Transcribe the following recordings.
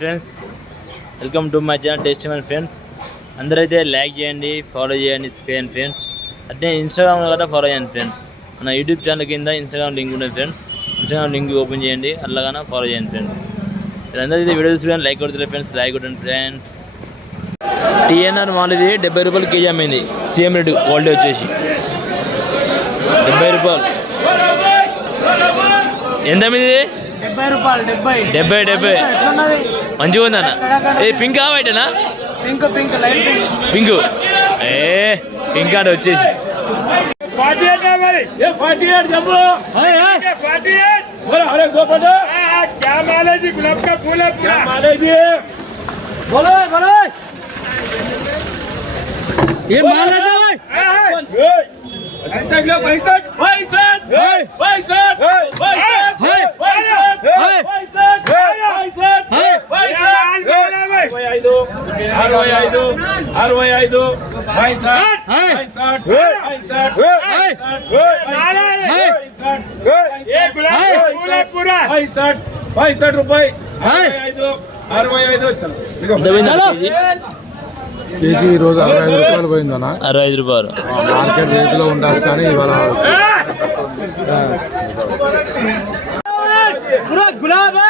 Friends welcome to my channel taste my friends అందరైతే like చేయండి follow చేయండి చేయండి ఫ్రెండ్స్ అట్నే ఇన్స్టాగ్రామ్లో కూడా ఫాలో చేయండి ఫ్రెండ్స్ మన యూట్యూబ్ ఛానల్ కింద ఇన్స్టాగ్రామ్ లింక్ ఉంటుంది ఫ్రెండ్స్ ఇన్స్టాగ్రామ్ లింక్ ఓపెన్ చేయండి అలాగనే ఫాలో చేయండి ఫ్రెండ్స్ అందరైతే వీడియో చూసుకొని లైక్ కొడుతుంది ఫ్రెండ్స్ లైక్ కొట్టండి ఫ్రెండ్స్ టీఎన్ఆర్ మాల్ ఇది డెబ్బై రూపాయలు కేజీ అమ్మింది. సీఎం రెడ్డి క్వాలిటీ వచ్చేసి. డెబ్బై రూపాయలు. ఎంత అమ్మింది? డెబ్బై రూపాయలు డెబ్బై. డెబ్బై డెబ్బై. ఎట్లున్నది మంచిగా ఉందన్న ఇది pink వైటేనా pink pink light pink pink ఏ పింక్ అంటే వచ్చేసి पार्टी एट है भाई ये पार्टी एट जम्मू ये पार्टी एट बोलो अरे दो पटो क्या माल है जी गुलाब का फूल है क्या माल है जी बोलो बोलो ये माल है भाई पैसा किलो पैसा పైసట్ కేజీ ఈరోజు అరవై ఐదు రూపాయలు పోయిందన్న అరవై ఐదు రూపాయలు మార్కెట్ రేట్లో ఉండాలి కానీ ఇవాళ గులాబీ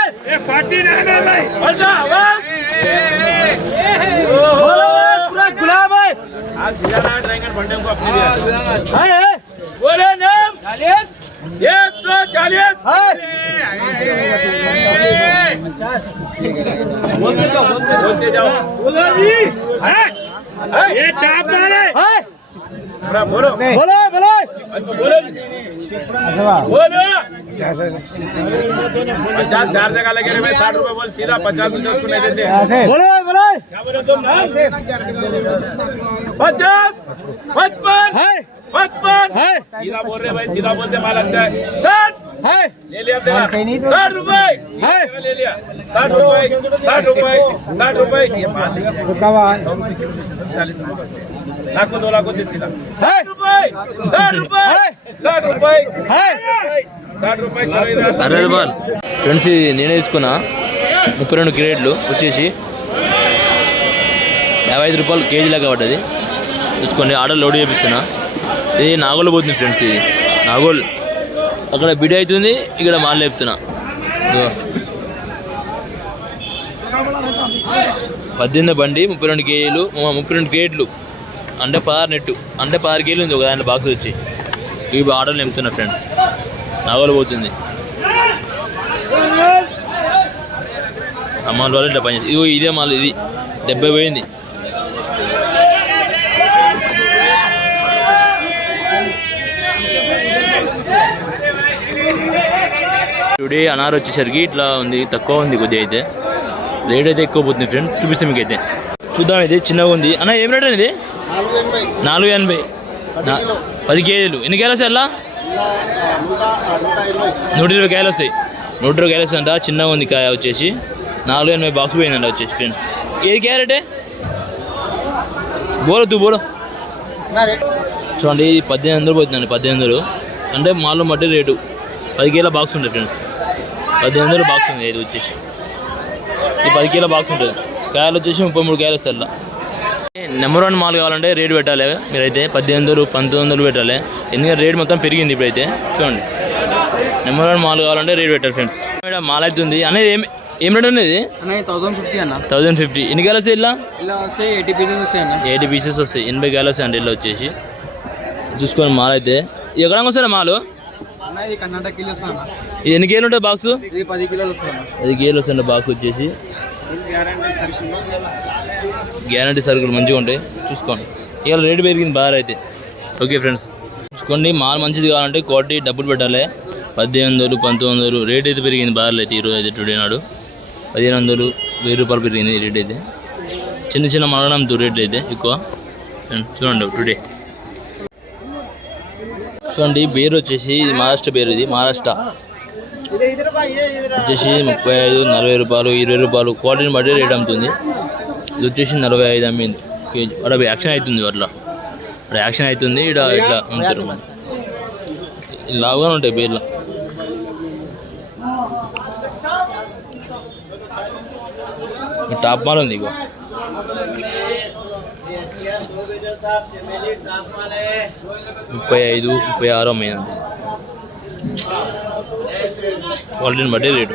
पंडम को अपने दिया है बोले नाम. चालीस एक सौ चालीस बोलते जाओ बोलते जाओ बोला जी ये टाप डाले बोलो। बोलो बोलो। बोलो। बोलो। पचास चार जगह लगे मैं साठ रुपए बोल सीधा पचास रुपए उसको नहीं देते। बोलो बोलो। क्या बोले तुम ना पचास पचपन पचपन। सीधा बोल रहे भाई सीधा बोलते माल अच्छा है। साठ। है। ले लिया तेरा। साठ रुपए। है। ले लिया साठ रुपए साठ रुपए साठ रुपए। चालीस रुपए लाखों दो लाखों दे सीधा साठ रुपए साठ रुपए साठ रुपए साठ रुपए चलो इधर అరవై రూపాయలు ఫ్రెండ్స్ ఇది నేనే తీసుకున్నా ముప్పై రెండు క్రేట్లు వచ్చేసి యాభై ఐదు రూపాయలు కేజీ లాగా పడ్డది చూసుకోండి ఆర్డర్ లోడ్ చేపిస్తున్నా ఇది నాగోలు పోతుంది ఫ్రెండ్స్ ఇది నాగోల్ అక్కడ బిడి అవుతుంది ఇక్కడ మాల్ లేపుతున్నా ఇదిగో. పద్దెనిమిది బండి ముప్పై రెండు కేజీలు ము- ముప్పై రెండు కేట్లు అంటే పదహారు నెట్టు అంటే పదహారు కేజీలు ఉంది ఒక దాంట్లో బాక్స్ వచ్చి. ఇవి ఆటలు నింపుతున్నా ఫ్రెండ్స్ నగలు పోతుంది అమ్మ వాళ్ళు ఇట్లా పనిచేసి ఇదిగో ఇదే మాల్ ఇది. డెబ్బై పోయింది. టుడే అనార్ వచ్చేసరికి ఇట్లా ఉంది తక్కువ ఉంది కొద్దిగా అయితే. రేట్ అయితే ఎక్కువ పోతుంది ఫ్రెండ్స్ చూపిస్తాం మీకు అయితే చూద్దాం ఇది చిన్నగా ఉంది. అన్న ఏం రేట్ ఇది నాలుగు ఎనభై. పది కేజీలు. ఎన్ని కేజీలు వస్తాయి అలా నూట ఇరవై కాయలు వస్తాయి. నూట ఇరవై కాయలు వస్తాయంట చిన్నగా ఉంది కాయ వచ్చేసి. నాలుగు ఎనభై బాక్స్ పోయిందంట వచ్చేసి ఫ్రెండ్స్ ఏది క్యారెటే బోలో తూ బోలో. చూడండి పద్దెనిమిది వందలు పోతుందండి పద్దెనిమిది వందలు. అంటే మాలో మట్టి రేటు. పది కేల బాక్స్ ఉంటుంది ఫ్రెండ్స్ పద్దెనిమిది వందలు బాక్స్ ఉంది ఇది వచ్చేసి. ఈ పది కేల బాక్స్ ఉంటుంది. కాయలు వచ్చేసి ముప్పై మూడు కాయలు వస్తాయి అలా నెంబర్ వన్ మాల్ కావాలంటే రేట్ పెట్టాలి మీరైతే పద్దెనిమిది వందలు పంతొమ్మిది వందలు పెట్టాలి. ఎందుకంటే రేట్ మొత్తం పెరిగింది ఇప్పుడైతే. చూడండి. నెంబర్ వన్ మాల్ కావాలంటే రేట్ పెట్టాలి ఫ్రెండ్స్. ఇక్కడ మాల్ అవుతుంది అనేది ఏం ఏం రేట్ అన్న థౌసండ్ ఫిఫ్టీ అన్న. థౌజండ్ ఫిఫ్టీ ఎన్ని వస్తాయి ఇలా ఇలా వస్తే ఎయిటీ పీసెస్ వస్తాయి అన్న. ఎయిటీ పీసెస్ వస్తాయి. ఎనభై కాయలు వస్తాయి అండి ఇలా వచ్చేసి. చూసుకొని మాల్ అయితే. ఎక్కడ వస్తారా మాలు? ఇది కిలో వస్తుంది ఎన్ని కేజీలు ఉంటాయి బాక్స్? పది కిలోలు వస్తుంది అది కేజీలు వస్తాయండి బాక్స్ వచ్చేసి. గ్యారంటీ సరుకులు మంచిగా ఉంటాయి. చూసుకోండి. ఇవాళ రేటు పెరిగింది బాగా అయితే. Okay friends. చూసుకోండి మాల్ మంచిది కావాలంటే కోటి డబ్బులు పెట్టాలి. పద్దెనిమిది వందలు పంతొమ్మిది వందలు రేట్ అయితే పెరిగింది బాగా అయితే ఈరోజు అయితే టుడే నాడు. పదిహేను వందలు వెయ్యి రూపాయలు పెరిగింది రేట్ అయితే. చిన్న చిన్న మరణంతో రేట్లు అయితే ఎక్కువ. చూడండి టుడే చూడండి బేర్ వచ్చేసి ఇది మహారాష్ట్ర బేర్ ఇది మహారాష్ట్ర. వచ్చేసి ముప్పై ఐదు నలభై రూపాయలు ఇరవై రూపాయలు క్వాలిటీని బట్టి రేట్ అమ్ముతుంది. ఇది వచ్చేసి నలభై ఐదు అమ్మింది. కేజీ అక్కడ యాక్షన్ అవుతుంది అట్లా. అక్కడ యాక్షన్ అవుతుంది ఇక్కడ ఇట్లా అమ్ముతారు. లావుగానే ఉంటాయి బేర్లు టాప్ మాల్ ఉంది ఇగో. ముప్పై ఐదు ముప్పై ఆరు అమ్మాయింది క్వాలిటీని బట్టి రేటు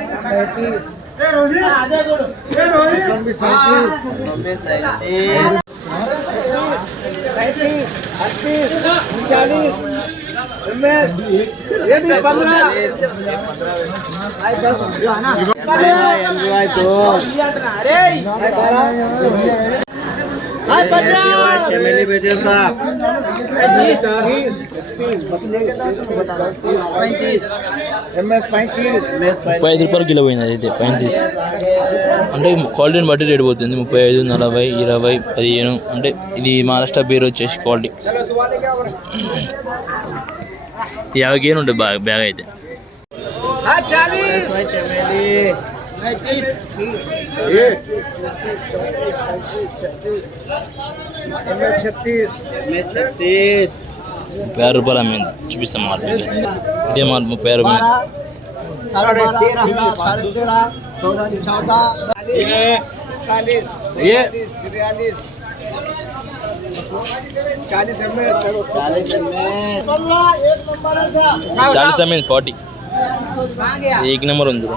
सैंतीस चमेली बेचे साहब पैंतीस पैंतीस ముప్పై ఐదు రూపాయలు కిలో పోయింది అయితే పైన తీసి అంటే క్వాలిటీని బట్టి రేటు పోతుంది ముప్పై ఐదు నలభై ఇరవై పదిహేను అంటే ఇది మహారాష్ట్ర బీర్ వచ్చేసి క్వాలిటీ యాభై కేజీలు ఉంటుంది బాగా బ్యాగ్ అయితే चालीस चमेली पैंतीस छत्तीस में छत्तीस పేరు రూపాయలు అమ్మింది. చూపిస్తాం మార్కెట్ ఇదే మార్పు పేరు చాలీస్. అమ్మింది ఫార్టీ. ఏక్ నెంబర్ ఉంది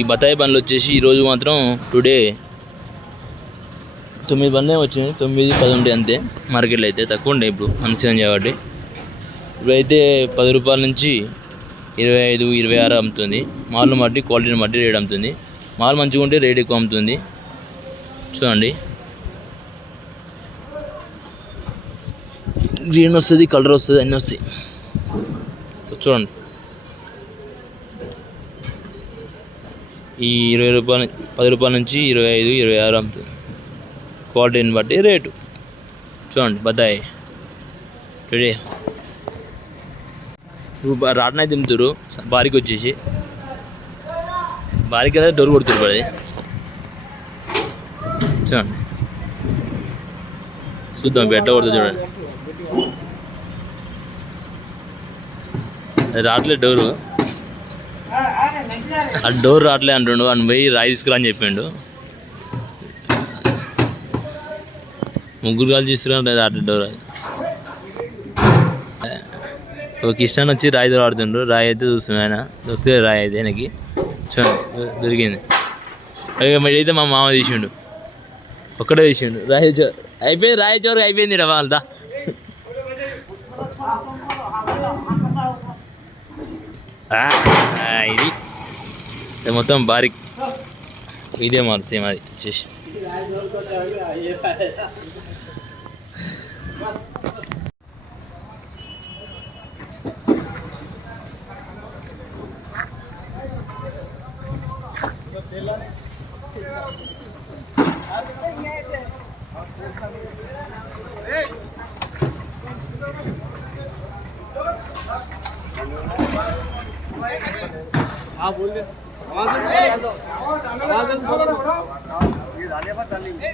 ఈ బతాయి బండ్లు వచ్చేసి ఈరోజు మాత్రం టుడే తొమ్మిది బండ్లే వచ్చింది తొమ్మిది పది ఉంటాయి అంతే. మార్కెట్లో అయితే తక్కువ ఉండే ఇప్పుడు మన సీజన్ కాబట్టి. ఇప్పుడైతే పది రూపాయల నుంచి ఇరవై ఐదు ఇరవై ఆరు అమ్ముతుంది. మాల్ని బట్టి క్వాలిటీని బట్టి రేట్ అమ్ముతుంది. మాల్ మంచిగా ఉంటే రేట్ ఎక్కువ అమ్ముతుంది. చూడండి. గ్రీన్ వస్తుంది కలర్ వస్తుంది అన్నీ వస్తాయి. చూడండి. ఈ ఇరవై రూపాయల పది రూపాయల నుంచి ఇరవై ఐదు ఇరవై ఆరు అమ్ముతుంది. క్వాలిటీని బట్టి రేటు. చూడండి బత్తాయి. టుడే రాటనై తింటారు బారికి వచ్చేసి. బారికి అయితే డోర్ కొడుతురు పడి చూడండి. చూద్దాం బెట్ట కొడుతుంది చూడండి. రావట్లే డోరు. ఆ డోర్ రావట్లే అంటుండు అని పోయి రాయి తీసుకురా అని చెప్పిండు. ముగ్గురు కాలు తీసుకురా రావట్లే డోర్ అది ఒక ఇష్టాన్ని వచ్చి రాయి దొర ఆడుతుండు. రాయి అయితే చూస్తుంది ఆయన. దొరికితే రాయి అయితే ఆయనకి చూడండి దొరికింది. మరి అయితే మా మామ తీసిండు. ఒక్కడే తీసిండు. రాయి చో అయిపోయింది రాయి చోరు అయిపోయింది రా వాళ్ళదా ఇది. ఇది మొత్తం బారిక్ ఇదే మారు సేమ్ అది. వచ్చేసి हाँ बोल दे आवाज़ आवाज़ ये झाले पण चालली